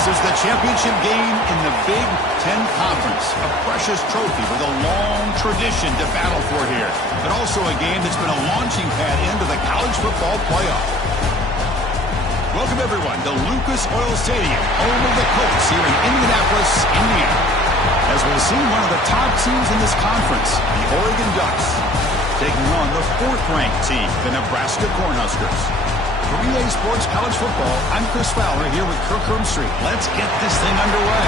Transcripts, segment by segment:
This is the championship game in the Big Ten Conference. A precious trophy with a long tradition to battle for here. But also a game that's been a launching pad into the college football playoff. Welcome, everyone, to Lucas Oil Stadium, home of the Colts here in Indianapolis, Indiana. As we'll see one of the top teams in this conference, the Oregon Ducks, taking on the fourth-ranked team, the Nebraska Cornhuskers. For EA Sports College Football, I'm Chris Fowler here with Kirk Herbstreit. Let's get this thing underway.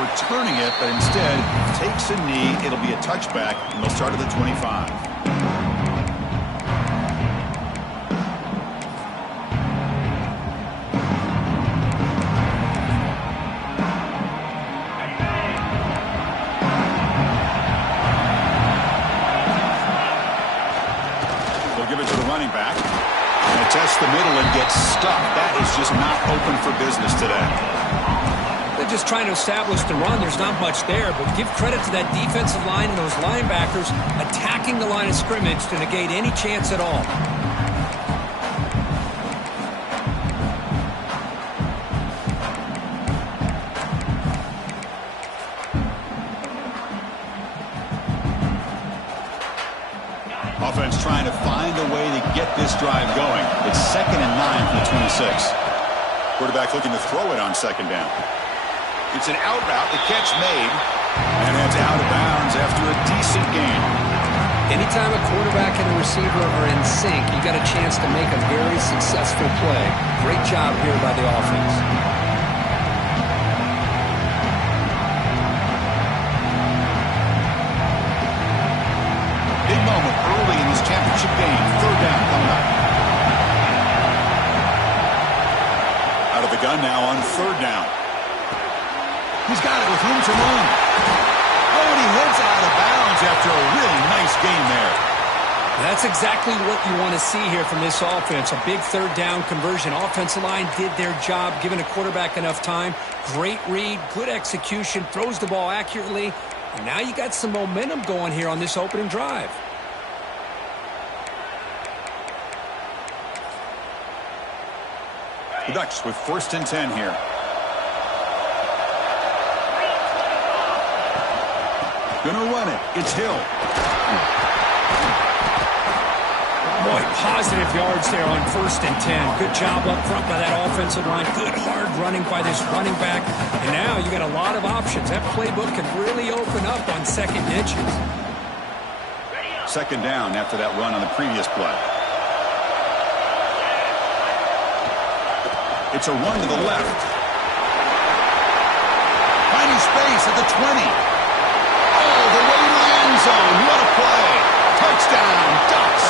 Returning it, but instead takes a knee. It'll be a touchback, and they'll start at the 25. They'll give it to the running back. And they test the middle and get stuck. That is just not open for business today. They're just trying to establish the run. There's not much there, but give credit to that defensive line and those linebackers attacking the line of scrimmage to negate any chance at all. Offense trying to find a way to get this drive going. It's 2nd and 9 from the 26. Quarterback looking to throw it on 2nd down. It's an out route, the catch made, and it's out of bounds after a decent gain. Anytime a quarterback and a receiver are in sync, you got a chance to make a very successful play. Great job here by the offense. Big moment early in this championship game. 3rd down coming up. Out of the gun now on 3rd down. He's got it with room to run. Oh, and he heads out of bounds after a really nice gain there. That's exactly what you want to see here from this offense. A big 3rd down conversion. Offensive line did their job, giving a quarterback enough time. Great read, good execution, throws the ball accurately. And now you got some momentum going here on this opening drive. The Ducks with 1st and 10 here. Gonna run it. It's Hill. Boy, positive yards there on 1st and 10. Good job up front by that offensive line. Good hard running by this running back. And now you got a lot of options. That playbook can really open up on 2nd and inches. 2nd down after that run on the previous play. It's a run to the left. Finding space at the 20. The way to the end zone. What a play. Touchdown, Ducks.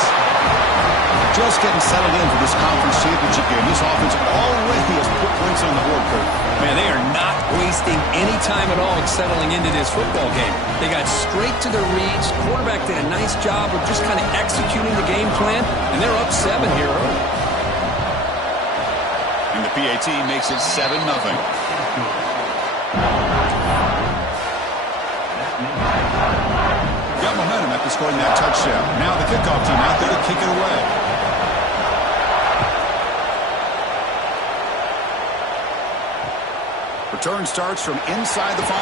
Just getting settled in for this conference championship game. This offense already has put points on the board, Kurt. Man, they are not wasting any time at all settling into this football game. They got straight to their reads. Quarterback did a nice job of just kind of executing the game plan, and they're up 7 here early. And the PAT makes it 7-0. Got momentum after scoring that touchdown. Now the kickoff team out there to kick it away. Return starts from inside the 5.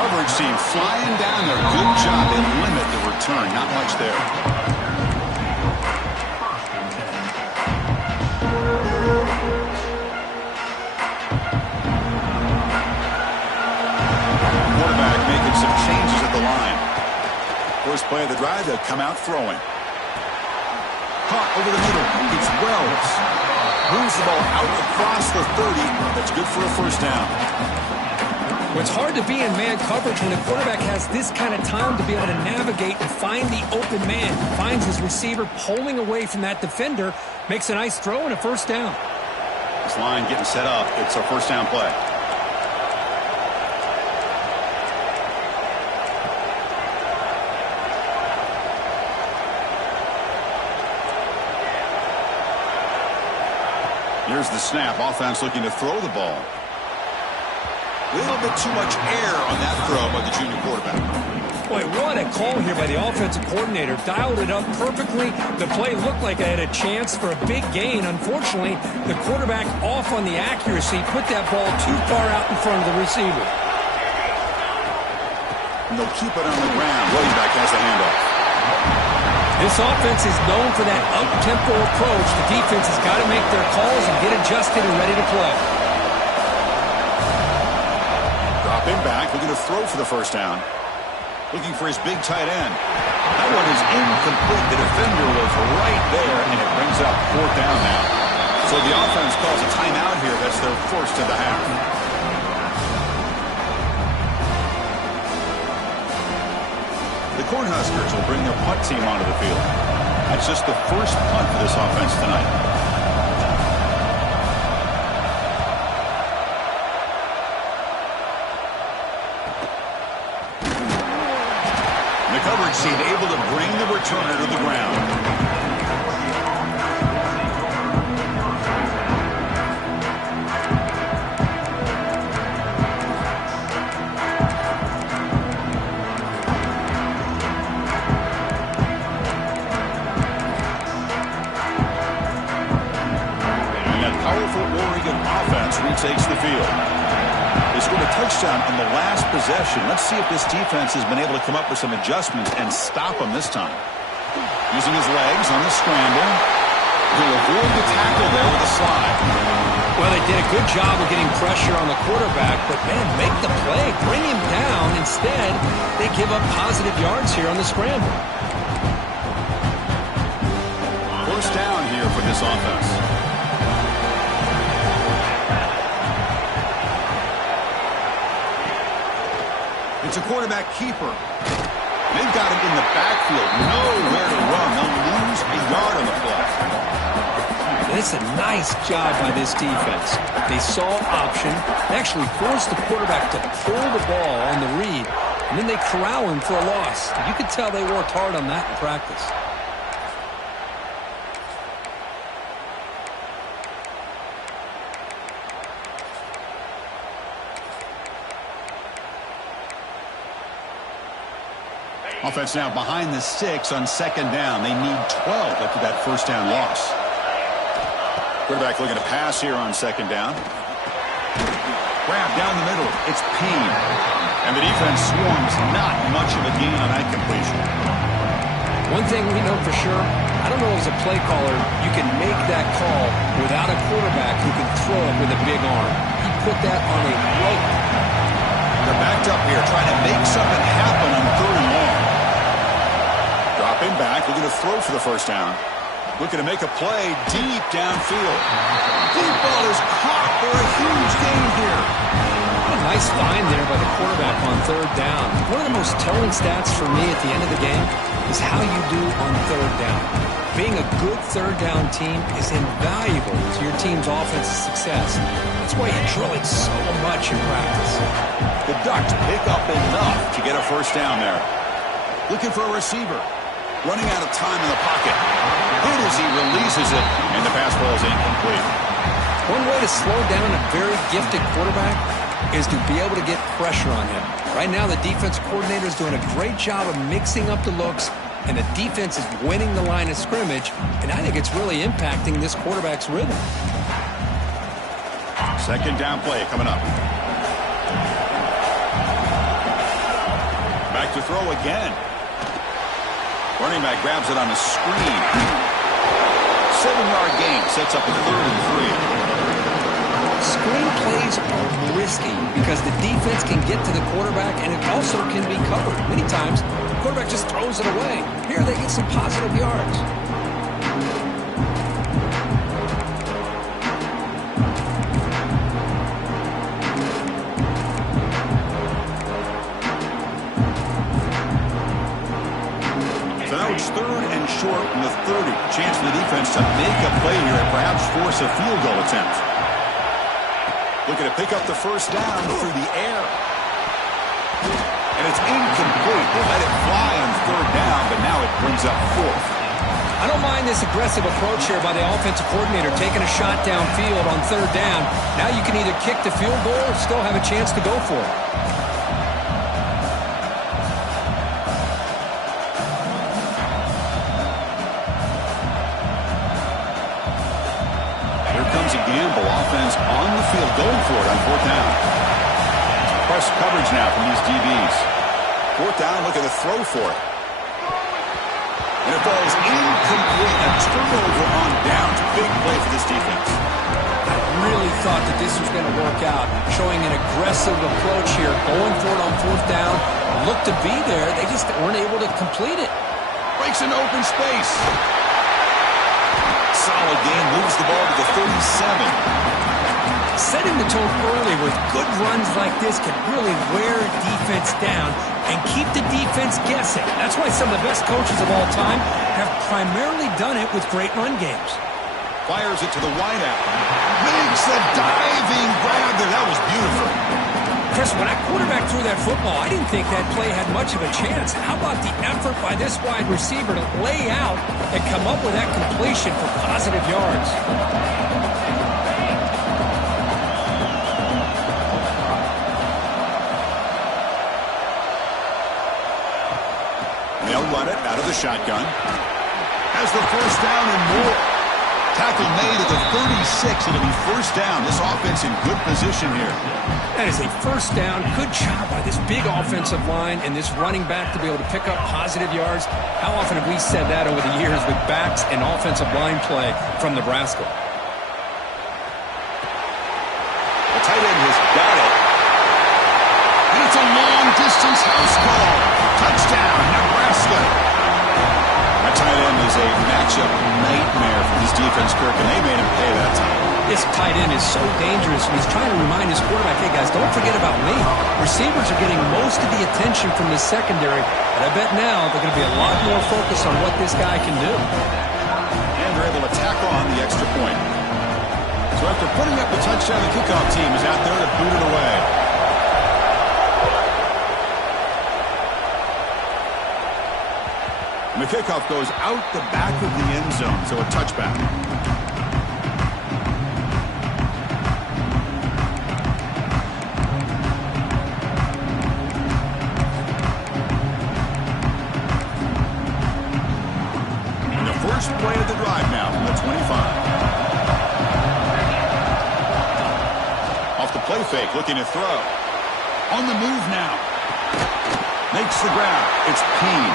Coverage team flying down there. Good job. They limit the return. Not much there. Quarterback making some changes at the line. First play of the drive, they'll come out throwing. caught over the middle. It's Wells. Moves the ball out across the 30. That's good for a first down. Well, it's hard to be in man coverage when a quarterback has this kind of time to be able to navigate and find the open man. Finds his receiver pulling away from that defender. Makes a nice throw and a first down. This line getting set up. It's a first down play. Here's the snap. Offense looking to throw the ball. A little bit too much air on that throw by the junior quarterback. Boy, what a call here by the offensive coordinator. Dialed it up perfectly. The play looked like it had a chance for a big gain. Unfortunately, the quarterback off on the accuracy, put that ball too far out in front of the receiver. And they'll keep it on the ground. Running back has the handoff. This offense is known for that up-tempo approach. The defense has got to make their calls and get adjusted and ready to play. Dropping back, looking to throw for the first down. Looking for his big tight end. That one is incomplete. The defender was right there, and it brings up fourth down now. So the offense calls a timeout here. That's their first of the half. The Cornhuskers will bring their punt team onto the field. That's just the first punt for this offense tonight. And the coverage team able to bring the returner to the ground. Takes the field. They scored a touchdown on the last possession. Let's see if this defense has been able to come up with some adjustments and stop them this time. Using his legs on the scramble. He'll avoid the tackle there with a slide. Well, they did a good job of getting pressure on the quarterback, but man, make the play, bring him down. Instead, they give up positive yards here on the scramble. First down here for this offense. It's a quarterback keeper. They've got him in the backfield. Nowhere to run. They'll lose a yard on the play. It's a nice job by this defense. They saw option. They actually forced the quarterback to pull the ball on the read, and then they corral him for a loss. You could tell they worked hard on that in practice. Offense now behind the 6 on second down. They need 12 after that first down loss. Quarterback looking to pass here on second down. Grab down the middle. It's Payne. And the defense swarms. Not much of a gain on that completion. One thing we know for sure, I don't know as a play caller, you can make that call without a quarterback who can throw it with a big arm. He put that on a rope. They're backed up here trying to make something happen on third and long. Dropping back, looking to throw for the first down. Looking to make a play deep downfield. Deep ball is caught for a huge gain here. What a nice find there by the quarterback on third down. One of the most telling stats for me at the end of the game is how you do on third down. Being a good third down team is invaluable to your team's offensive success. That's why you drill it so much in practice. The Ducks pick up enough to get a first down there. Looking for a receiver. Running out of time in the pocket. Hit as he releases it, and the pass ball is incomplete. One way to slow down a very gifted quarterback is to be able to get pressure on him. Right now, the defense coordinator is doing a great job of mixing up the looks, and the defense is winning the line of scrimmage, and I think it's really impacting this quarterback's rhythm. Second down play coming up. Back to throw again. Running back grabs it on the screen. 7-yard gain sets up a 3rd and 3. Screen plays are risky because the defense can get to the quarterback and it also can be covered. Many times, the quarterback just throws it away. Here they get some positive yards. 3rd and short from the 30. Chance for the defense to make a play here and perhaps force a field goal attempt. Looking to pick up the first down through the air. And it's incomplete. They let it fly on 3rd down, but now it brings up 4th. I don't mind this aggressive approach here by the offensive coordinator, taking a shot downfield on 3rd down. Now you can either kick the field goal or still have a chance to go for it. Here comes a gamble. Offense on the field going for it on 4th down. Press coverage now from these DBs. 4th down, looking to throw for it. And it falls incomplete. A turnover on downs. Big play for this defense. I really thought that this was going to work out. Showing an aggressive approach here. Going for it on 4th down. Looked to be there. They just weren't able to complete it. Breaks into open space. Solid game. Moves the ball to the 37. Setting the tone early with good runs like this can really wear defense down and keep the defense guessing. That's why some of the best coaches of all time have primarily done it with great run games. Fires it to the wideout. Makes a diving grab there. That was beautiful. Chris, when that quarterback threw that football, I didn't think that play had much of a chance. How about the effort by this wide receiver to lay out and come up with that completion for positive yards? They'll run it out of the shotgun. Has the first down and more. Tackle made at the 36. It'll be first down. This offense in good position here. That is a first down. Good job by this big offensive line and this running back to be able to pick up positive yards. How often have we said that over the years with backs and offensive line play from Nebraska? The tight end has got it. And it's a long-distance house call. Touchdown, Nebraska. That tight end is a matchup nightmare for this defense, Kirk, and they made him pay that time. This tight end is so dangerous. He's trying to remind his quarterback, hey, guys, don't forget about me. Receivers are getting most of the attention from the secondary, but I bet now they're going to be a lot more focused on what this guy can do. And they're able to tack on the extra point. So after putting up the touchdown, the kickoff team is out there to boot it away. And the kickoff goes out the back of the end zone, so a touchback. And the first play of the drive now from the 25. Off the play fake, looking to throw. On the move now. Makes the ground. It's Peen.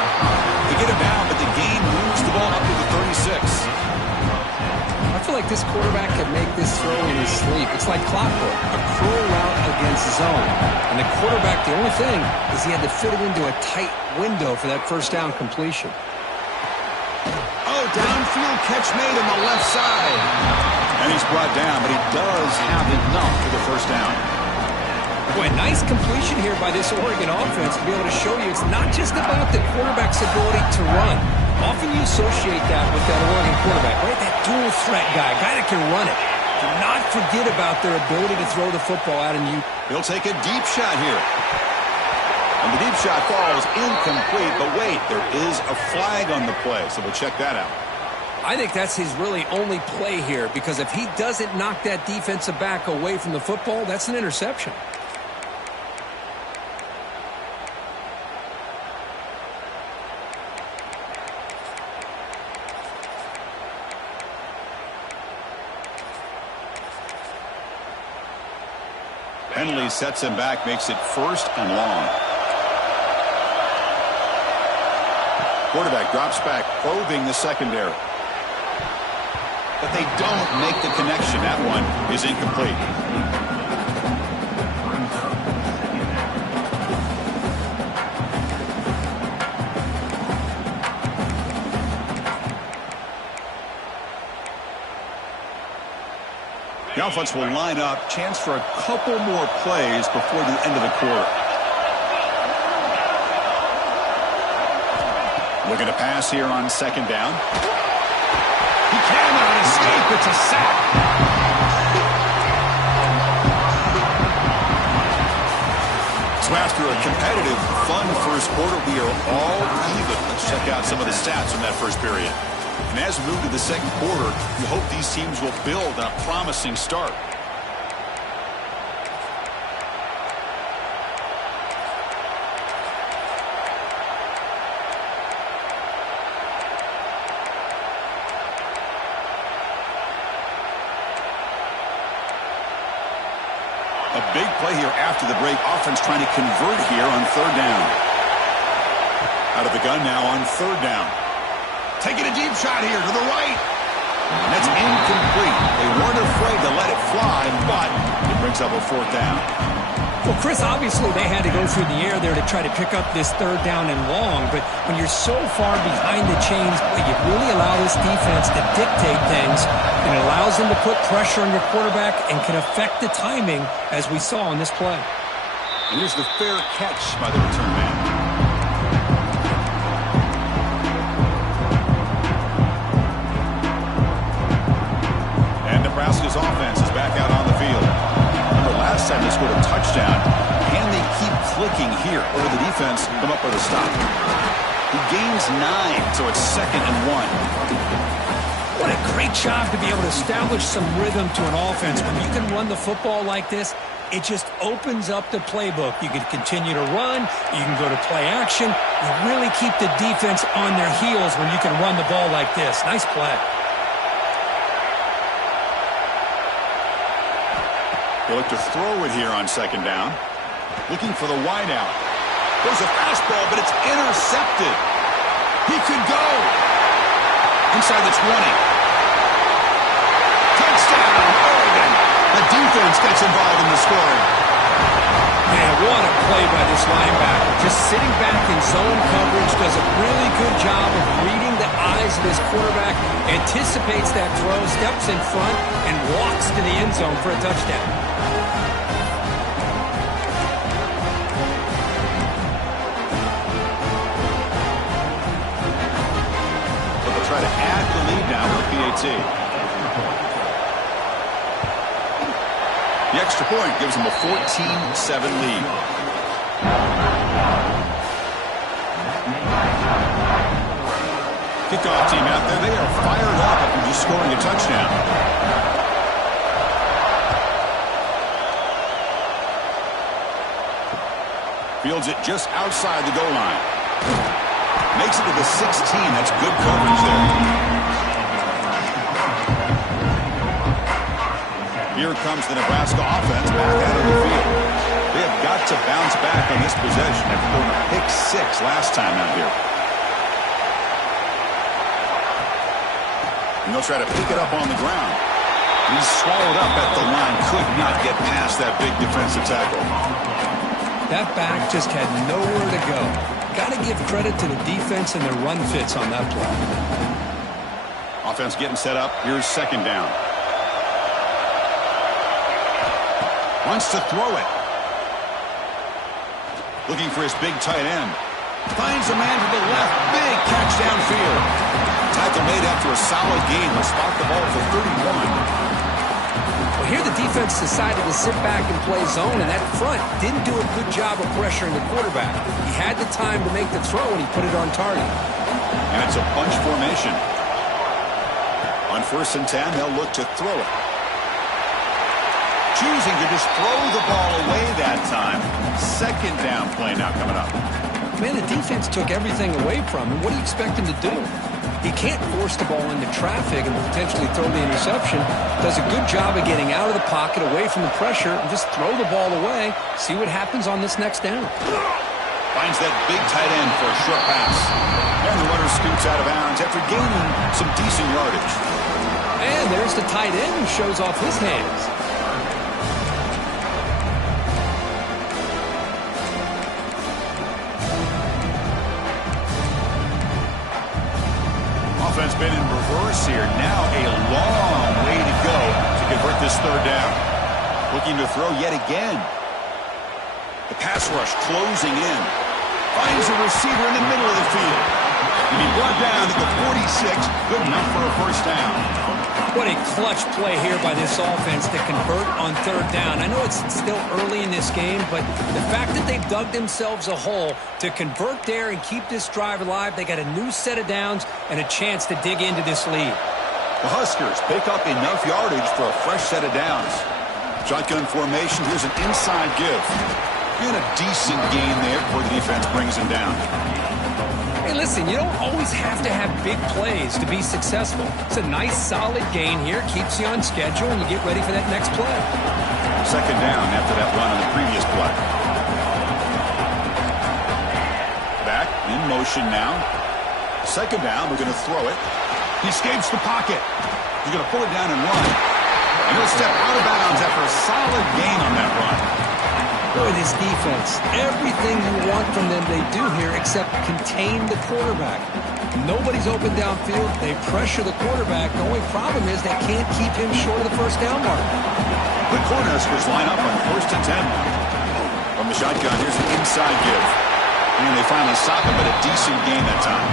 They get it down, but the game moves the ball up to the 36. I feel like this quarterback could make this throw in his sleep. It's like clockwork, a curl route against zone. And the quarterback, the only thing is he had to fit it into a tight window for that first down completion. Oh, downfield catch made on the left side. And he's brought down, but he does have enough for the first down. Boy, nice completion here by this Oregon offense to be able to show you it's not just about the quarterback's ability to run. Often you associate that with that Oregon quarterback, right? That dual threat guy, guy that can run it. Do not forget about their ability to throw the football out, and you... He'll take a deep shot here. And the deep shot falls incomplete, but wait, there is a flag on the play, so we'll check that out. I think that's his really only play here, because if he doesn't knock that defensive back away from the football, that's an interception. Penalty sets him back, makes it first and long. Quarterback drops back, probing the secondary. But they don't make the connection. That one is incomplete. The offense will line up. Chance for a couple more plays before the end of the quarter. Looking to pass here on second down. He cannot escape. It's a sack. So after a competitive, fun first quarter, we are all even. Let's check out some of the stats from that first period. And as we move to the second quarter, you hope these teams will build on a promising start. A big play here after the break. Offense trying to convert here on third down. Out of the gun now on third down. Taking a deep shot here to the right. And that's incomplete. They weren't afraid to let it fly, but it brings up a fourth down. Well, Chris, obviously they had to go through the air there to try to pick up this third down and long, but when you're so far behind the chains, you really allow this defense to dictate things, and it allows them to put pressure on your quarterback and can affect the timing, as we saw on this play. And here's the fair catch by the return man. And Nebraska's offense is back out on the field. Last time they scored a touchdown. Can they keep clicking here? Or will the defense come up with a stop? He gains 9, so it's 2nd and 1. What a great job to be able to establish some rhythm to an offense. When you can run the football like this, it just opens up the playbook. You can continue to run. You can go to play action. You really keep the defense on their heels when you can run the ball like this. Nice play. They look to throw it here on second down. Looking for the wideout. There's a fastball, but it's intercepted. He could go. Inside the 20. Touchdown, Oregon. The defense gets involved in the scoring. Man, what a play by this linebacker. Just sitting back in zone coverage, does a really good job of reading the eyes of his quarterback, anticipates that throw, steps in front, and walks to the end zone for a touchdown. Try to add the lead now with PAT. The extra point gives them a 14-7 lead. Kickoff team out there. They are fired up after just scoring a touchdown. Fields it just outside the goal line. Makes it to the 16. That's good coverage there. Here comes the Nebraska offense back out of the field. They have got to bounce back on this possession after throwing a pick 6 last time out here. And they'll try to pick it up on the ground. He's swallowed up at the line. Could not get past that big defensive tackle. That back just had nowhere to go. Got to give credit to the defense and their run fits on that play. Offense getting set up. Here's second down. Wants to throw it. Looking for his big tight end. Finds a man to the left. Big catch downfield. Tackle made after a solid game. Will spot the ball for 31. Well, here the defense decided to sit back and play zone, and that front didn't do a good job of pressuring the quarterback. He had the time to make the throw, and he put it on target. And it's a bunch formation. On 1st and 10, they'll look to throw it. Choosing to just throw the ball away that time. Second down play now coming up. Man, the defense took everything away from him. What do you expect him to do? He can't force the ball into traffic and potentially throw the interception. Does a good job of getting out of the pocket, away from the pressure, and just throw the ball away. See what happens on this next down. Finds that big tight end for a short pass. And the runner scoots out of bounds after gaining some decent yardage. And there's the tight end who shows off his hands. Offense been in reverse here. Now a long way to go to convert this third down. Looking to throw yet again. The pass rush closing in. Finds a receiver in the middle of the field. And he brought down at the 46, good enough for a first down. What a clutch play here by this offense to convert on third down. I know it's still early in this game, but the fact that they've dug themselves a hole to convert there and keep this drive alive, they got a new set of downs and a chance to dig into this lead. The Huskers pick up enough yardage for a fresh set of downs. Shotgun formation, here's an inside give. And a decent gain there before the defense brings him down. Hey, listen, you don't always have to have big plays to be successful. It's a nice, solid gain here. Keeps you on schedule, and you get ready for that next play. Second down after that run on the previous play. Back in motion now. Second down, we're going to throw it. He escapes the pocket. He's going to pull it down and run. And he'll step out of bounds after a solid gain on that run. Boy, this defense, everything you want from them they do here except contain the quarterback. Nobody's open downfield. They pressure the quarterback. The only problem is they can't keep him short of the first down mark. The Cornhuskers line up on 1st and 10. From the shotgun, here's an inside give. And they finally stop him, but a decent gain that time.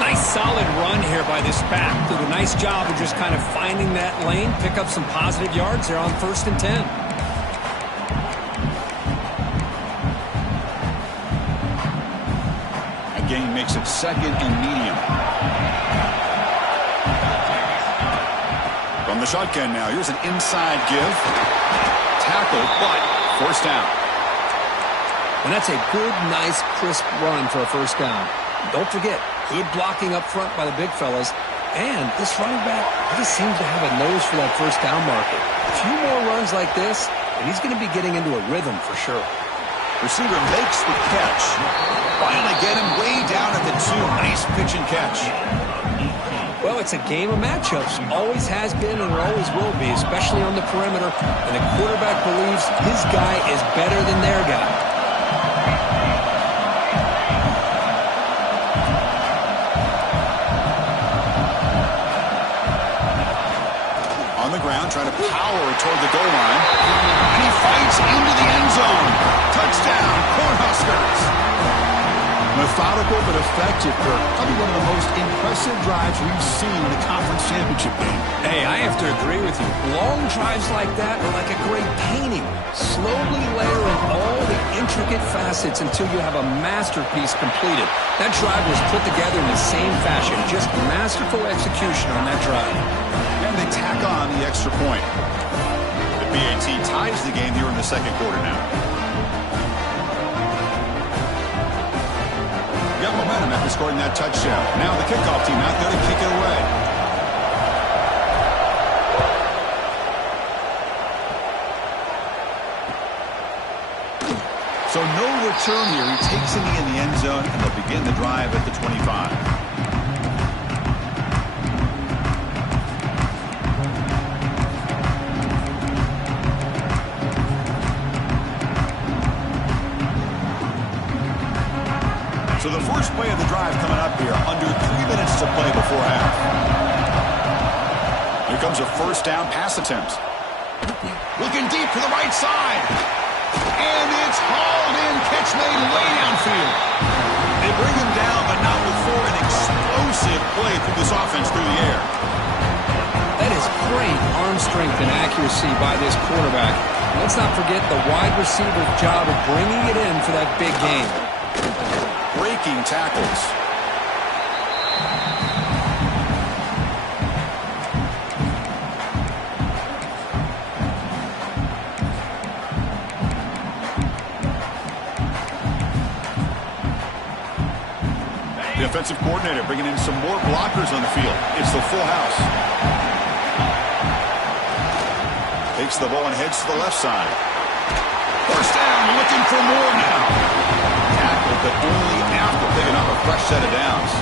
Nice solid run here by this back. Did a nice job of just kind of finding that lane, pick up some positive yards there on 1st and 10. Gain makes it second and medium. From the shotgun now, here's an inside give. Tackle, but first down. And that's a good, nice, crisp run for a first down. Don't forget, good blocking up front by the big fellas. And this running back just seems to have a nose for that first down marker. A few more runs like this, and he's going to be getting into a rhythm for sure. Receiver makes the catch. Finally get him way down at the 2. Nice pitch and catch. Well, it's a game of matchups. Always has been and always will be, especially on the perimeter. And the quarterback believes his guy is better than their guy. On the ground, trying to power toward the goal line. And he fights into the end zone. Touchdown, Cornhuskers. Methodical but effective, Kirk. Probably one of the most impressive drives we've seen in the conference championship game. Hey, I have to agree with you. Long drives like that are like a great painting. Slowly layering all the intricate facets until you have a masterpiece completed. That drive was put together in the same fashion. Just masterful execution on that drive. And they tack on the extra point. The BAT ties the game here in the second quarter now. Got momentum after scoring that touchdown. Now the kickoff team out there to kick it away. So no return here. He takes it in the end zone, and they'll begin the drive at the 25. So the first play of the drive coming up here, under 3 minutes to play before half. Here comes a first down pass attempt. Looking deep to the right side. And it's hauled in, catch made way downfield. They bring him down, but not before an explosive play through this offense through the air. That is great arm strength and accuracy by this quarterback. Let's not forget the wide receiver's job of bringing it in for that big game. Breaking tackles. The offensive coordinator bringing in some more blockers on the field. It's the full house. Takes the ball and heads to the left side. First down, looking for more now. Tackled, but only after picking up a fresh set of downs.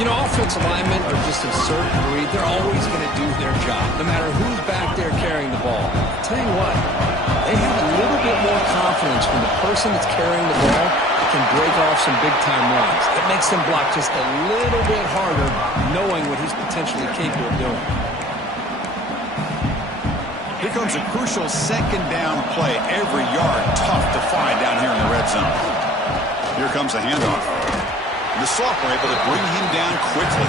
You know, offensive linemen are just a certain breed. They're always going to do their job, no matter who's back there carrying the ball. I'll tell you what, they have a little bit more confidence when the person that's carrying the ball can break off some big-time runs. It makes them block just a little bit harder, knowing what he's potentially capable of doing. Here comes a crucial second down play. Every yard tough to find down here in the red zone. Here comes the handoff. The sophomore able to bring him down quickly.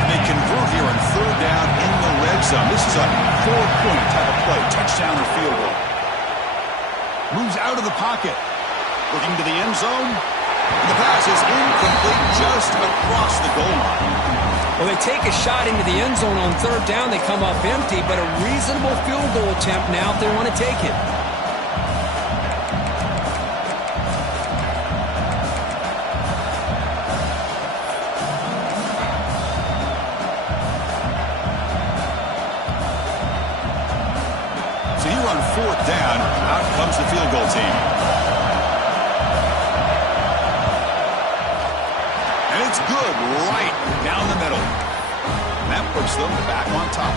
And they convert here on third down in the red zone. This is a 4-point type of play, touchdown or field goal. Moves out of the pocket. Looking to the end zone. And the pass is incomplete just across the goal line. Well, they take a shot into the end zone on third down. They come up empty, but a reasonable field goal attempt now if they want to take it. So here on fourth down, out comes the field goal team. And it's good right down the middle. And that puts them back on top.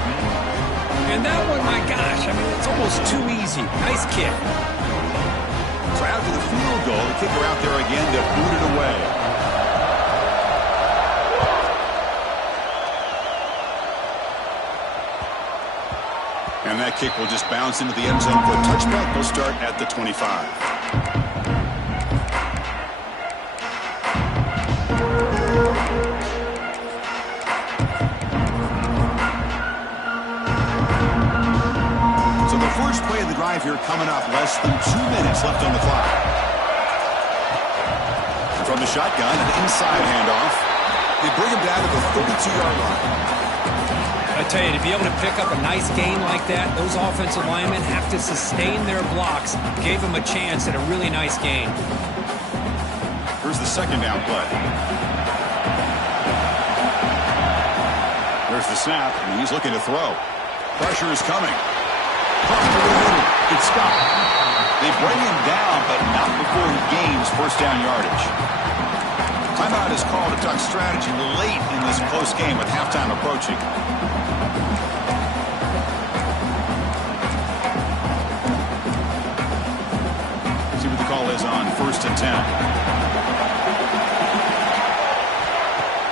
And that one, my gosh, I mean, it's almost too easy. Nice kick. So after the field goal, the kicker out there again to boot it away. And that kick will just bounce into the end zone for a touchback. They'll start at the 25. First play of the drive here coming up. Less than 2 minutes left on the clock. And from the shotgun, an inside handoff. They bring him down to the 32-yard line. I tell you, to be able to pick up a nice gain like that, those offensive linemen have to sustain their blocks. Gave him a chance at a really nice gain. Here's the second down play. There's the snap, and he's looking to throw. Pressure is coming. It's stopped. They bring him down, but not before he gains first down yardage. Timeout is called to talk strategy late in this close game with halftime approaching. See what the call is on 1st and 10.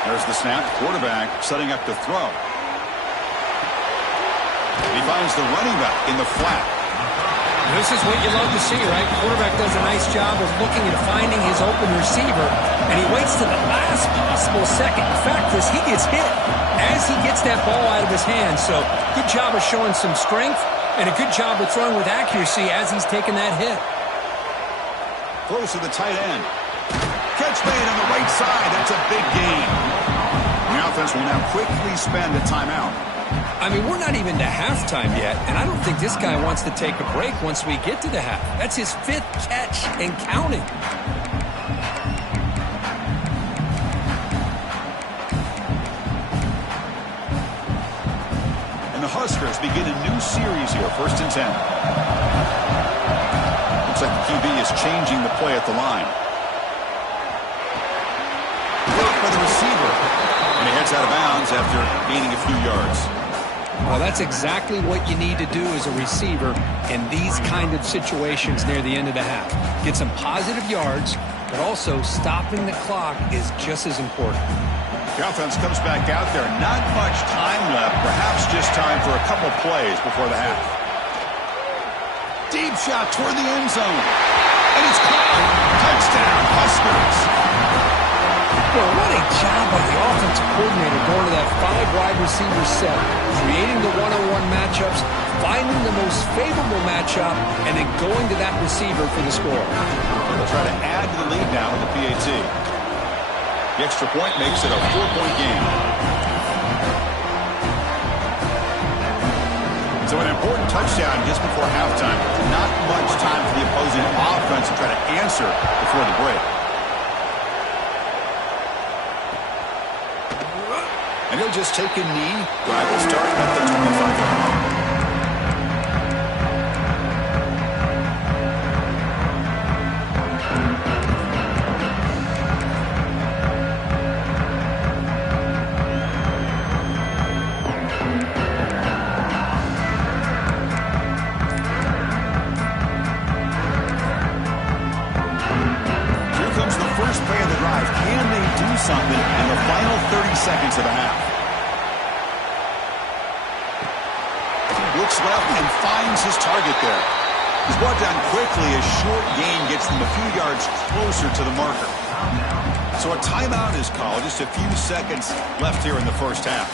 There's the snap. Quarterback setting up to throw. He finds the running back in the flat. This is what you love to see, right? Quarterback does a nice job of looking and finding his open receiver, and he waits to the last possible second. In fact, as he gets hit, as he gets that ball out of his hands. So good job of showing some strength, and a good job of throwing with accuracy as he's taking that hit. Close to the tight end. Catch made on the right side. That's a big gain. The offense will now quickly spend a timeout. I mean, we're not even to halftime yet, and I don't think this guy wants to take a break once we get to the half. That's his 5th catch and counting. And the Huskers begin a new series here, 1st and 10. Looks like the QB is changing the play at the line. Look for the receiver. And he heads out of bounds after gaining a few yards. Well, that's exactly what you need to do as a receiver in these kind of situations near the end of the half. Get some positive yards, but also stopping the clock is just as important. The offense comes back out there. Not much time left. Perhaps just time for a couple plays before the half. Deep shot toward the end zone. And it's caught. Touchdown, Huskers. Well, what a job by the offensive coordinator going to that 5-wide receiver set, creating the one-on-one matchups, finding the most favorable matchup, and then going to that receiver for the score. They'll try to add to the lead now with the PAT. The extra point makes it a 4-point game. So an important touchdown just before halftime. Not much time for the opposing offense to try to answer before the break. And he'll just take a knee. Drive will start at the 25-yard line. Here comes the first play of the drive. Can they do something in the final 30 seconds of the half? Looks finds his target there. He's brought down quickly. A short gain gets them a few yards closer to the marker. So a timeout is called. Just a few seconds left here in the first half.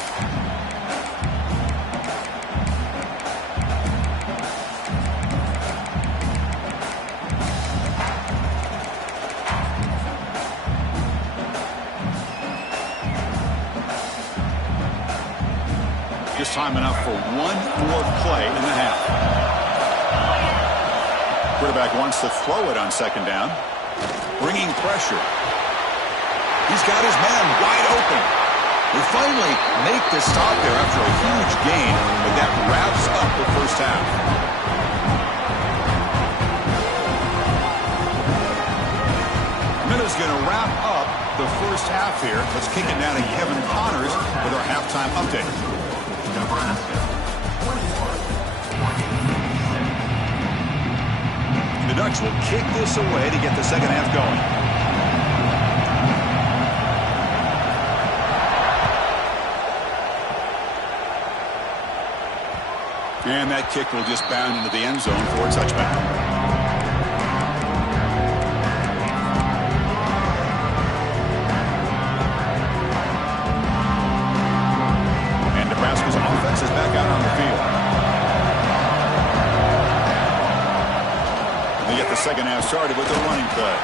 Just time enough for one more play in the half. Quarterback wants to throw it on second down. Bringing pressure. He's got his man wide open. We finally make the stop there after a huge gain, but that wraps up the first half. Minute's going to wrap up the first half here. Let's kick it down to Kevin Connors with our halftime update. Nebraska, 24. The Ducks will kick this away to get the second half going. And that kick will just bound into the end zone for a touchback. And Nebraska's offense is back out on the field. They get the second half started with a running play.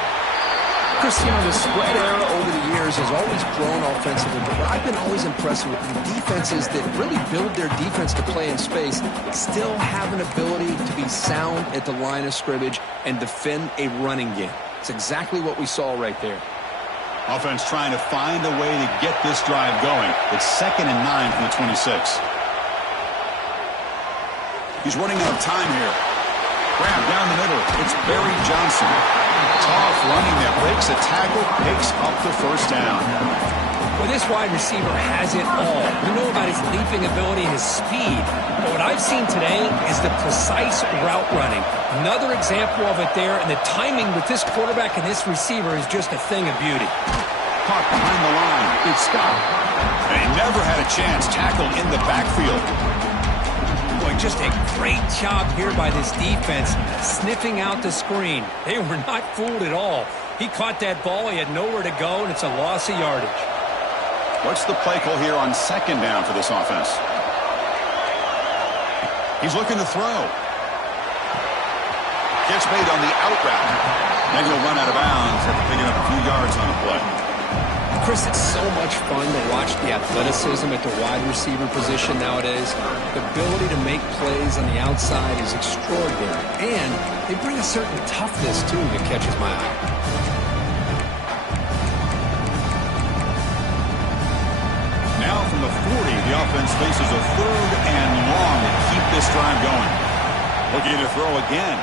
Chris, you know, the spread era over the years has always grown offensively, but I've been always impressed with the defenses that really build their defense to play in space, still have an ability to be sound at the line of scrimmage and defend a running game. It's exactly what we saw right there. Offense trying to find a way to get this drive going. It's 2nd and 9 from the 26. He's running out of time here. Grab down the middle. It's Barry Johnson. Tough running that breaks a tackle, picks up the first down. Well, this wide receiver has it all. We know about his leaping ability and his speed. But what I've seen today is the precise route running. Another example of it there, and the timing with this quarterback and this receiver is just a thing of beauty. Caught behind the line. It's Scott. And he never had a chance. Tackled in the backfield. Boy, just a great job here by this defense, sniffing out the screen. They were not fooled at all. He caught that ball, he had nowhere to go, and it's a loss of yardage. What's the play call here on second down for this offense? He's looking to throw. Gets made on the out route. Then he'll run out of bounds after picking up a few yards on the play. Chris, it's so much fun to watch the athleticism at the wide receiver position nowadays. The ability to make plays on the outside is extraordinary. And they bring a certain toughness, too, that catches my eye. Now from the 40, the offense faces a 3rd and long to keep this drive going. Looking to throw again.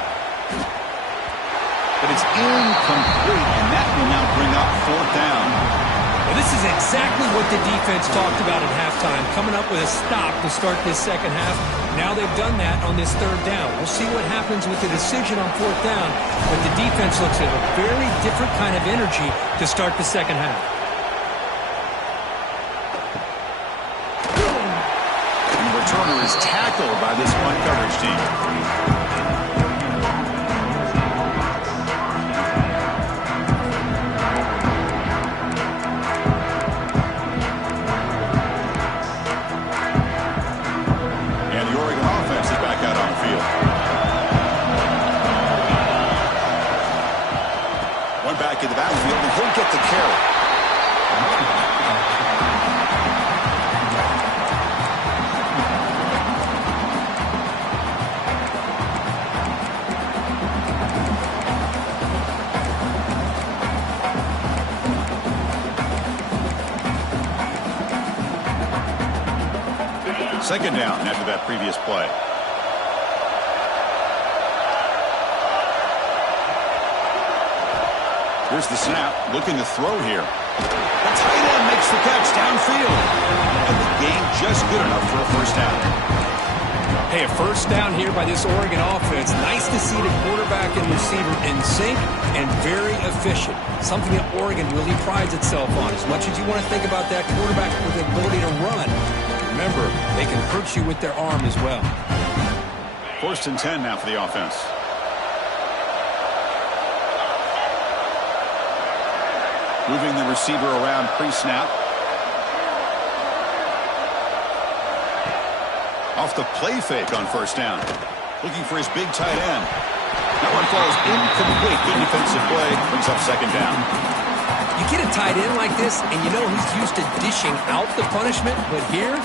But it's incomplete, and that will now bring up 4th down. Well, this is exactly what the defense talked about at halftime, coming up with a stop to start this second half. Now they've done that on this 3rd down. We'll see what happens with the decision on 4th down, but the defense looks at a very different kind of energy to start the second half. And the returner is tackled by this punt coverage team. Back in the backfield, and he'll get the carry. Second down after that previous play. Here's the snap, looking to throw here. The tight end makes the catch downfield. And the gain just good enough for a first down. Hey, a first down here by this Oregon offense. Nice to see the quarterback and receiver in sync and very efficient. Something that Oregon really prides itself on. As much as you want to think about that quarterback with the ability to run, remember, they can hurt you with their arm as well. First and 10 now for the offense. Moving the receiver around pre-snap. Off the play fake on first down. Looking for his big tight end. That one falls incomplete. Good defensive play. Brings up second down. You get a tight end like this, and you know he's used to dishing out the punishment, but here,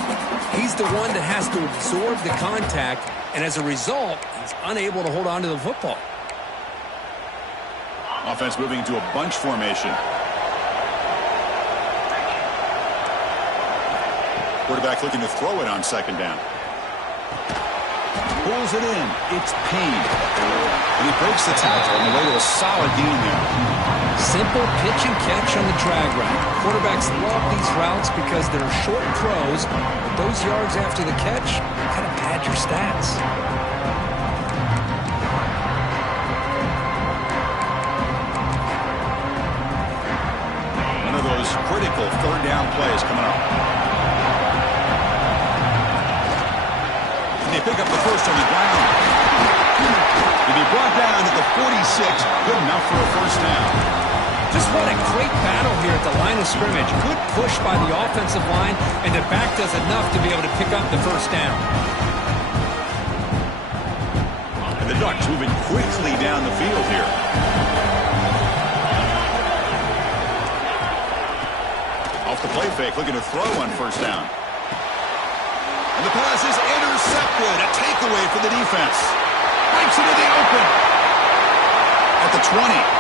he's the one that has to absorb the contact, and as a result, he's unable to hold on to the football. Offense moving into a bunch formation. Quarterback looking to throw it on second down. Pulls it in. It's Payne. And he breaks the tackle on the way to a solid gain there. Simple pitch and catch on the drag route. Quarterbacks love these routes because they're short throws, but those yards after the catch kind of pad your stats. One of those critical third down plays coming up. They pick up the first on the ground. To be brought down at the 46, good enough for a first down. Just what a great battle here at the line of scrimmage. Good push by the offensive line, and the back does enough to be able to pick up the first down. And the Ducks moving quickly down the field here. Off the play fake, looking to throw on first down. And the pass is intercepted. A takeaway for the defense. Breaks into the open. At the 20.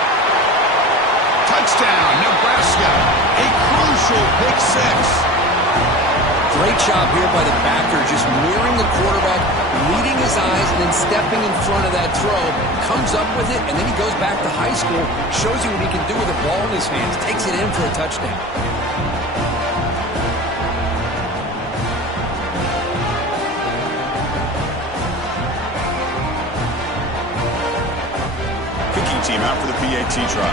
Touchdown, Nebraska. A crucial pick six. Great job here by the backer, just mirroring the quarterback, leading his eyes, and then stepping in front of that throw. Comes up with it, and then he goes back to high school. Shows you what he can do with the ball in his hands. Takes it in for a touchdown. Team out for the PAT try.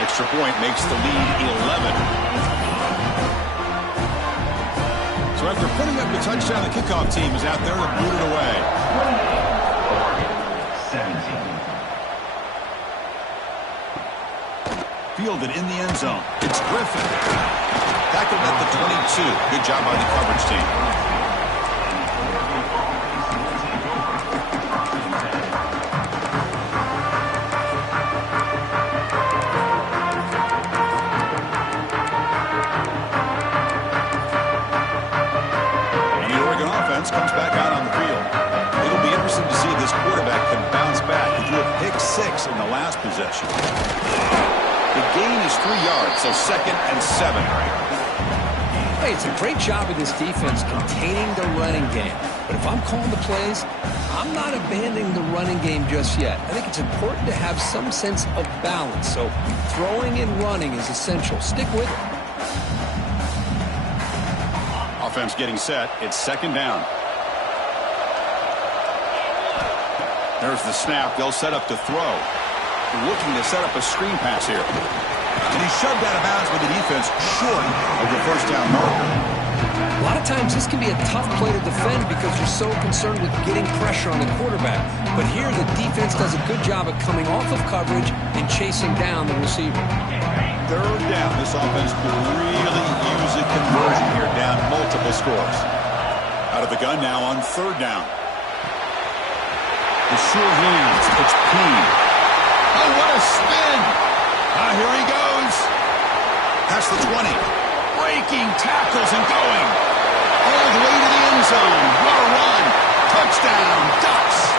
Extra point makes the lead 11. So after putting up the touchdown, the kickoff team is out there to boot it away. 17. Fielded in the end zone. It's Griffin. Tackled at the 22. Good job by the coverage team. Comes back out on the field. It'll be interesting to see if this quarterback can bounce back. He threw a pick six in the last possession. The gain is 3 yards, so second and 7. Hey, it's a great job of this defense containing the running game. But if I'm calling the plays, I'm not abandoning the running game just yet. I think it's important to have some sense of balance. So throwing and running is essential. Stick with it. Offense getting set. It's second down. There's the snap. They'll set up to throw. They're looking to set up a screen pass here. And he's shoved out of bounds with the defense short of the first down marker. A lot of times this can be a tough play to defend because you're so concerned with getting pressure on the quarterback. But here the defense does a good job of coming off of coverage and chasing down the receiver. Third down. This offense could really use a conversion here, down multiple scores. Out of the gun now on third down. The sure hands. It's Payne. Oh, what a spin. Here he goes. Past the 20. Breaking tackles and going. All the way to the end zone. What a run. Touchdown, Ducks.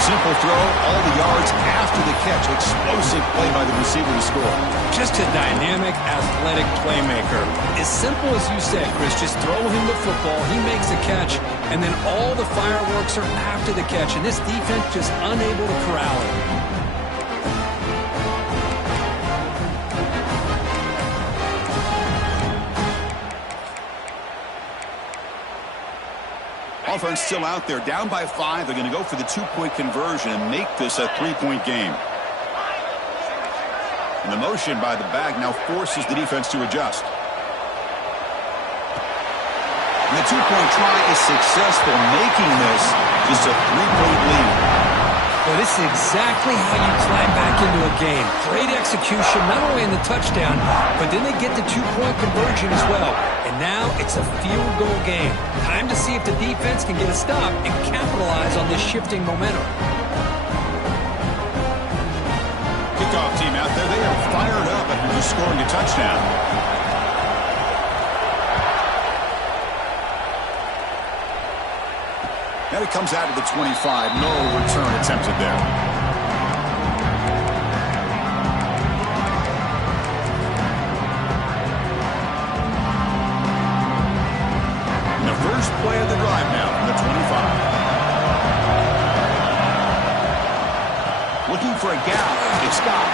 Simple throw, all the yards after the catch. Explosive play by the receiver to score. Just a dynamic, athletic playmaker. As simple as you said, Chris, just throw him the football, he makes a catch, and then all the fireworks are after the catch, and this defense just unable to corral it. Offense still out there, down by 5. They're going to go for the 2-point conversion and make this a 3-point game. And the motion by the back now forces the defense to adjust. And the two-point try is successful, making this just a three-point lead. Well, this is exactly how you climb back into a game. Great execution, not only in the touchdown, but then they get the two-point conversion as well. And now it's a field goal game. Time to see if the defense can get a stop and capitalize on this shifting momentum. Kickoff team out there, they are fired up after just scoring a touchdown. And it comes out to the 25. No return attempted there. And the first play of the drive now from the 25. Looking for a gap. It's Scott.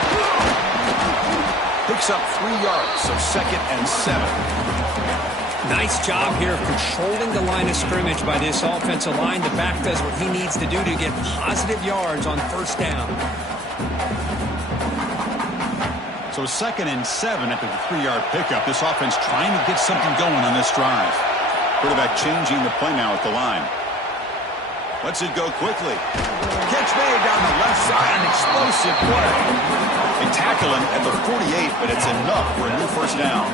Picks up 3 yards, so 2nd and 7. Nice job here of controlling the line of scrimmage by this offensive line. The back does what he needs to do to get positive yards on first down. So 2nd and 7 after the 3-yard pickup. This offense trying to get something going on this drive. Quarterback changing the play now at the line. Lets it go quickly. Catch made down the left side. An explosive play. They tackle him at the 48, but it's enough for a new first down.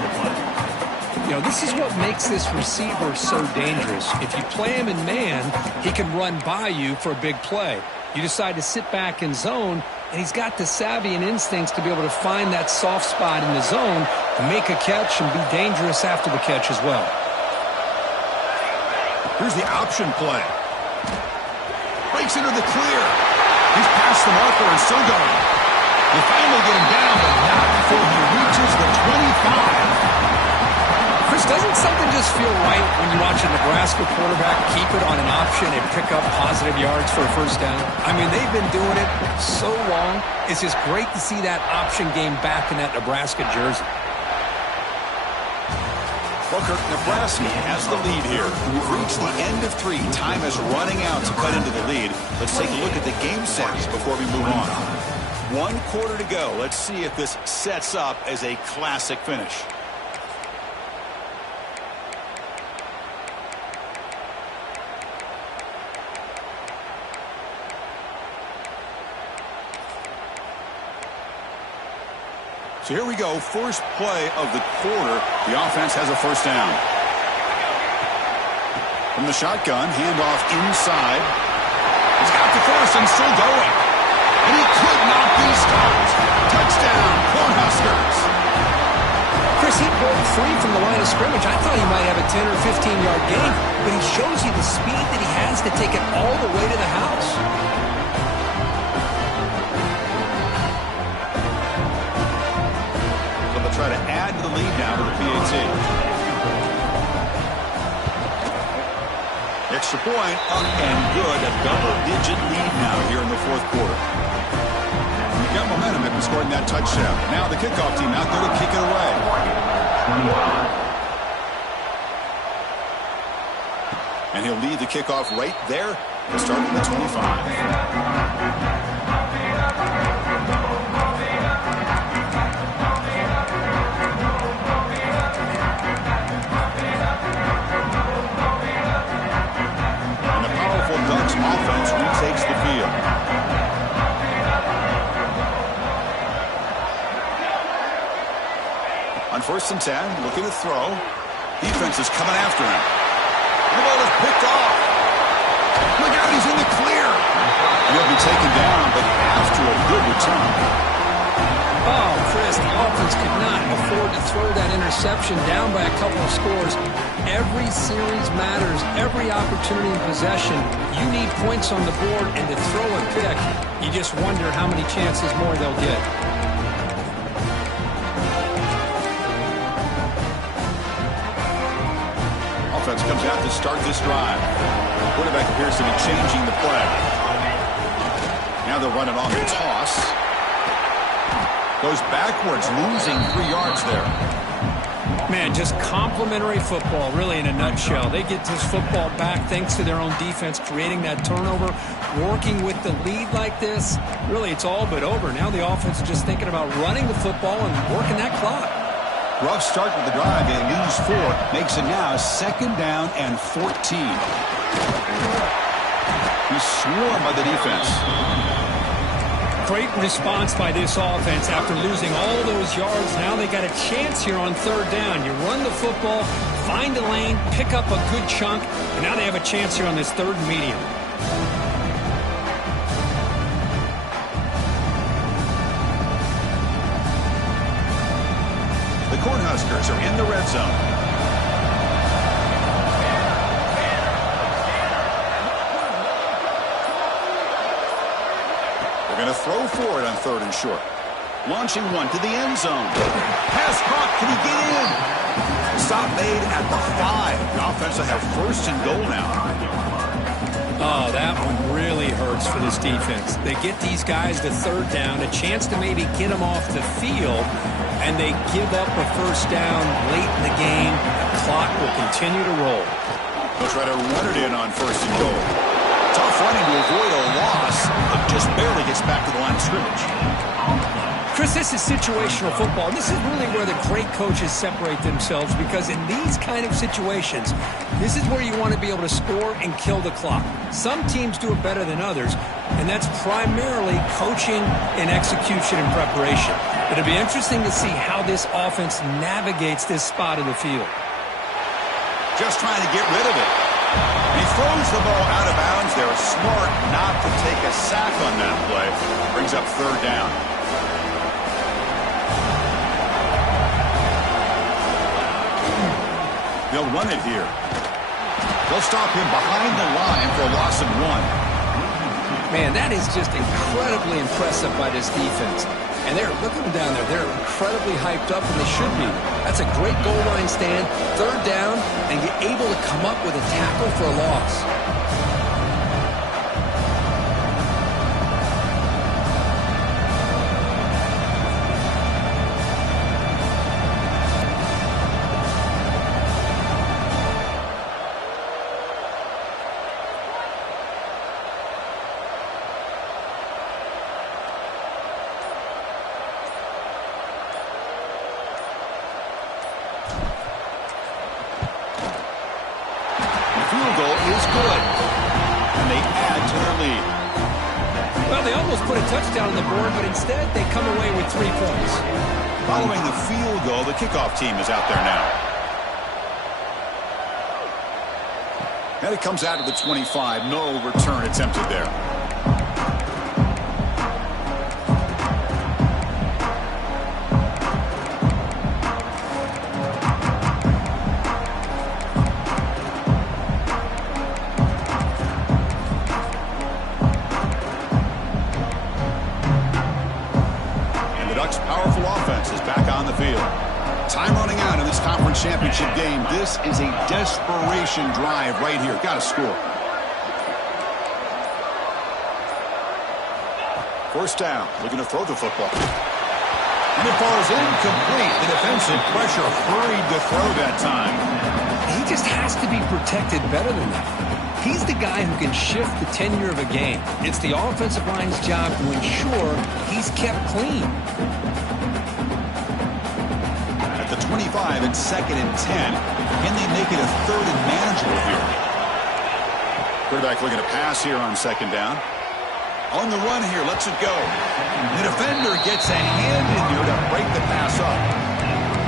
You know, this is what makes this receiver so dangerous. If you play him in man, he can run by you for a big play. You decide to sit back in zone, and he's got the savvy and instincts to be able to find that soft spot in the zone, make a catch, and be dangerous after the catch as well. Here's the option play. Breaks into the clear. He's past the marker and still going. They finally get him down, but not before he reaches the 25. Chris, doesn't something just feel right when you watch a Nebraska quarterback keep it on an option and pick up positive yards for a first down? I mean, they've been doing it so long. It's just great to see that option game back in that Nebraska jersey. Booker, Nebraska has the lead here. We've reached the end of 3. Time is running out to cut into the lead. Let's take a look at the game sets before we move on. 1 quarter to go. Let's see if this sets up as a classic finish. So here we go, first play of the quarter. The offense has a first down. From the shotgun, handoff inside. He's got the first and still going. And he could not be stopped. Touchdown, Cornhuskers. Chris, he broke free from the line of scrimmage. I thought he might have a 10 or 15-yard gain, but he shows you the speed that he has to take it all the way to the house. Try to add to the lead now to the PAT. Extra point, up and good. A double-digit lead now here in the 4th quarter. We've got momentum after scoring that touchdown. Now the kickoff team out there to kick it away. And he'll lead the kickoff right there to start at the 25. Offense retakes the field. On 1st and 10, looking to throw. Defense is coming after him. The ball is picked off. Look out, he's in the clear. And he'll be taken down, but after a good return. Oh, Chris, the offense could not afford to throw that interception down by a couple of scores. Every series matters. Every opportunity in possession. You need points on the board, and to throw a pick, you just wonder how many chances more they'll get. Offense comes out to start this drive. Quarterback appears to be changing the play. Now they'll run it on the toss. Goes backwards, losing 3 yards there. Man, just complimentary football, really, in a nutshell. They get this football back thanks to their own defense, creating that turnover, working with the lead like this. Really, it's all but over. Now the offense is just thinking about running the football and working that clock. Rough start with the drive. They lose 4. Makes it now 2nd down and 14. He's swarmed by the defense. Great response by this offense after losing all those yards. Now they got a chance here on 3rd down. You run the football, find a lane, pick up a good chunk, and now they have a chance here on this 3rd and medium. The Cornhuskers are in the red zone. They're going to throw for it on 3rd and short. Launching one to the end zone. Pass caught. Can he get in? Stop made at the 5. The offense will have 1st and goal now. Oh, that one really hurts for this defense. They get these guys to 3rd down, a chance to maybe get them off the field, and they give up a 1st down late in the game. The clock will continue to roll. They'll try to run it in on 1st and goal. Tough running to avoid a loss, but just barely gets back to the line of scrimmage. Chris, this is situational football. This is really where the great coaches separate themselves, because in these kind of situations, this is where you want to be able to score and kill the clock. Some teams do it better than others, and that's primarily coaching and execution and preparation. It'll be interesting to see how this offense navigates this spot of the field. Just trying to get rid of it. He throws the ball out of bounds there. Smart not to take a sack on that play. Brings up 3rd down. They'll run it here. They'll stop him behind the line for a loss of 1. Man, that is just incredibly impressive by this defense. And look at them down there. They're incredibly hyped up, and they should be. That's a great goal line stand, 3rd down, and you're able to come up with a tackle for a loss. Field goal is good, and they add to their lead. Well, they almost put a touchdown on the board, but instead they come away with 3 points. Following the field goal, the kickoff team is out there now. And it comes out of the 25. No return attempted there. Powerful offense is back on the field. Time running out in this conference championship game. This is a desperation drive right here. Got to score. 1st down. Looking to throw the football. And it falls incomplete. The defensive pressure hurried to throw that time. He just has to be protected better than that. He's the guy who can shift the tenure of a game. It's the offensive line's job to ensure he's kept clean. At the 25, it's 2nd and 10. Can they make it a 3rd and manageable here? Quarterback looking to pass here on 2nd down. On the run here, lets it go. The defender gets a hand in here to break the pass up.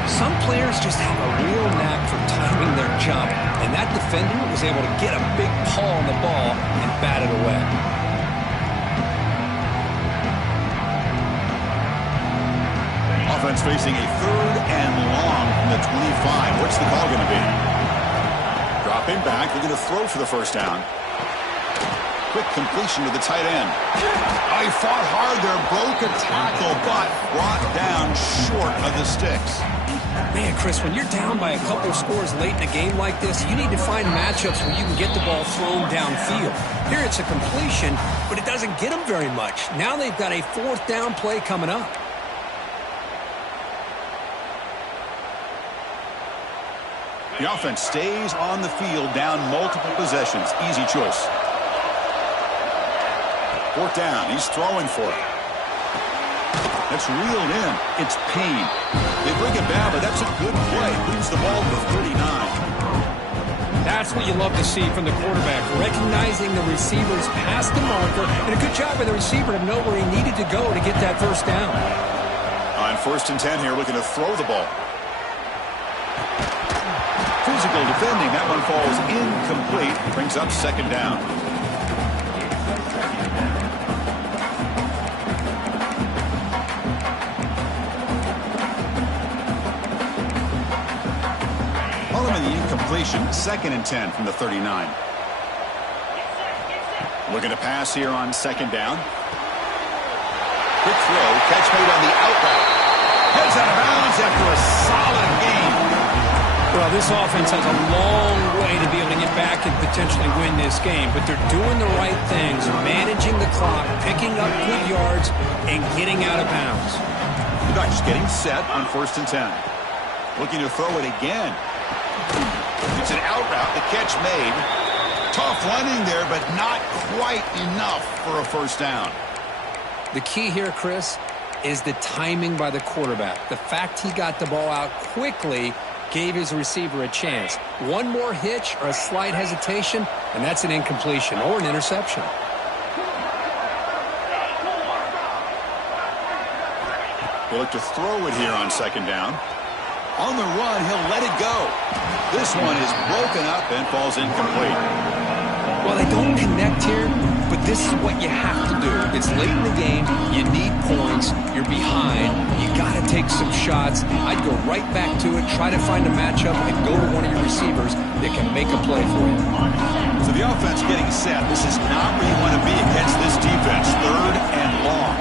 Some players just have a real knack for timing their jump, and that defender was able to get a big paw on the ball and bat it away. Offense facing a 3rd and long from the 25. What's the call going to be? Dropping back, looking to throw for the 1st down. Quick completion to the tight end. Oh, he fought hard there, broke a tackle, but brought down short of the sticks. Man, Chris, when you're down by a couple scores late in a game like this, you need to find matchups where you can get the ball thrown downfield. Here it's a completion, but it doesn't get them very much. Now they've got a 4th down play coming up. The offense stays on the field, down multiple possessions. Easy choice. 4th down. He's throwing for it. That's reeled in. It's Payne. They bring it down, but that's a good play. Moves the ball to 39. That's what you love to see from the quarterback, recognizing the receiver's past the marker, and a good job by the receiver to know where he needed to go to get that first down. On 1st and 10 here, looking to throw the ball. Physical defending. That one falls incomplete. Brings up 2nd down. The incompletion, 2nd and 10 from the 39. Looking to pass here on 2nd down. Quick throw, catch made on the out route. Heads out of bounds after a solid game. Well, this offense has a long way to be able to get back and potentially win this game, but they're doing the right things, managing the clock, picking up good yards, and getting out of bounds. The Ducks getting set on 1st and 10. Looking to throw it again. It's an out route, the catch made. Tough running there, but not quite enough for a 1st down. The key here, Chris, is the timing by the quarterback. The fact he got the ball out quickly gave his receiver a chance. One more hitch or a slight hesitation, and that's an incompletion or an interception. They look to throw it here on 2nd down. On the run, he'll let it go. This one is broken up and falls incomplete. Well, they don't connect here, but this is what you have to do. It's late in the game. You need points. You're behind. You got to take some shots. I'd go right back to it, try to find a matchup, and go to one of your receivers that can make a play for you. So the offense getting set. This is not where you want to be against this defense. 3rd and long.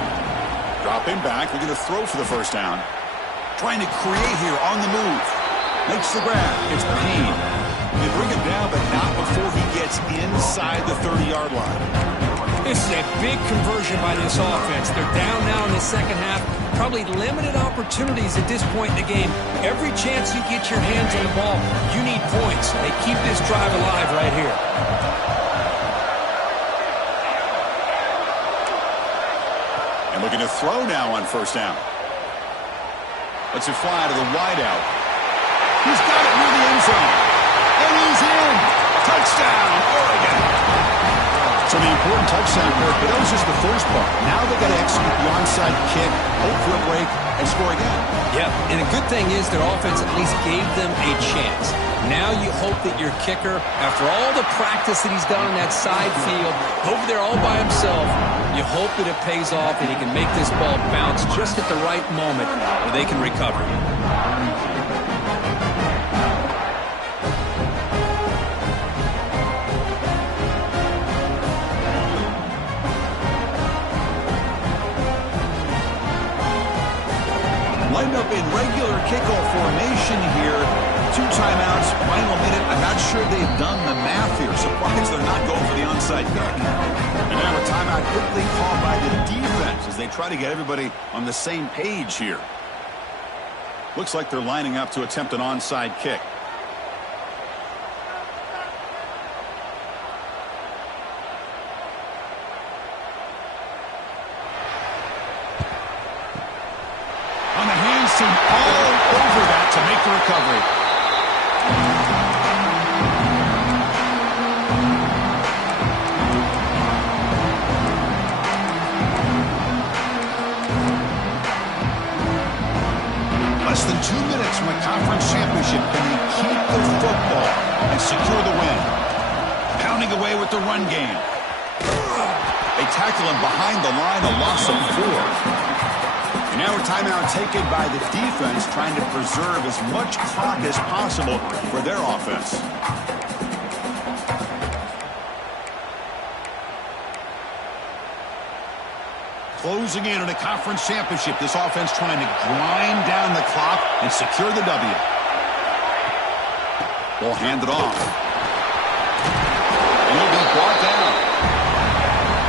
Dropping back. They're going to throw for the 1st down. Trying to create here on the move. Makes the grab. It's Payne. They bring him down, but not before he gets inside the 30-yard line. This is a big conversion by this offense. They're down now in the 2nd half. Probably limited opportunities at this point in the game. Every chance you get your hands on the ball, you need points. They keep this drive alive right here. And looking to throw now on 1st down. Lets it fly to the wideout. He's got it near the end zone. And he's in. Touchdown, Oregon. So the important touchdown part, but that was just the first part. Now they've got to execute the onside kick, hope for a break, and score again. Yep, and the good thing is their offense at least gave them a chance. Now you hope that your kicker, after all the practice that he's done on that side field, over there all by himself, you hope that it pays off and he can make this ball bounce just at the right moment where they can recover. Lined up in regular kickoff formation here. 2 timeouts, final minute. I'm not sure they've done the math here. Surprised they're not going for the onside kick. And now a timeout quickly called by the defense as they try to get everybody on the same page here. Looks like they're lining up to attempt an onside kick. On the hands team all over that to make the recovery. Less than 2 minutes from a conference championship. Can they keep the football and secure the win? Pounding away with the run game. They tackle him behind the line, a loss of 4. And now a timeout taken by the defense, trying to preserve as much clock as possible for their offense. Closing in on a conference championship, this offense trying to grind down the clock and secure the W. Ball handed off. And he'll be brought down.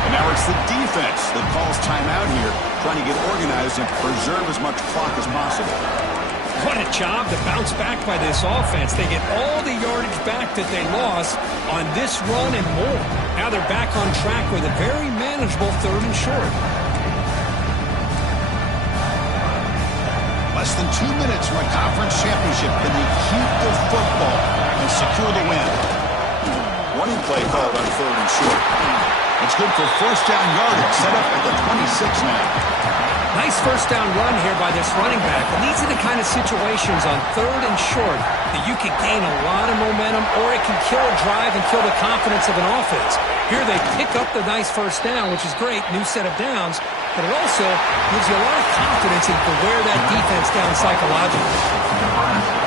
And now it's the defense that calls timeout here, trying to get organized and preserve as much clock as possible. What a job to bounce back by this offense. They get all the yardage back that they lost on this run and more. Now they're back on track with a very manageable 3rd and short. Less less than 2 minutes from a conference championship. Can they keep the football and secure the win? Running play called on 3rd and short. It's good for first down yardage, set up at the 26 now. Nice first down run here by this running back. And these are the kind of situations on 3rd and short that you can gain a lot of momentum, or it can kill a drive and kill the confidence of an offense. Here they pick up the nice first down, which is great, new set of downs, but it also gives you a lot of confidence in to wear that defense down psychologically.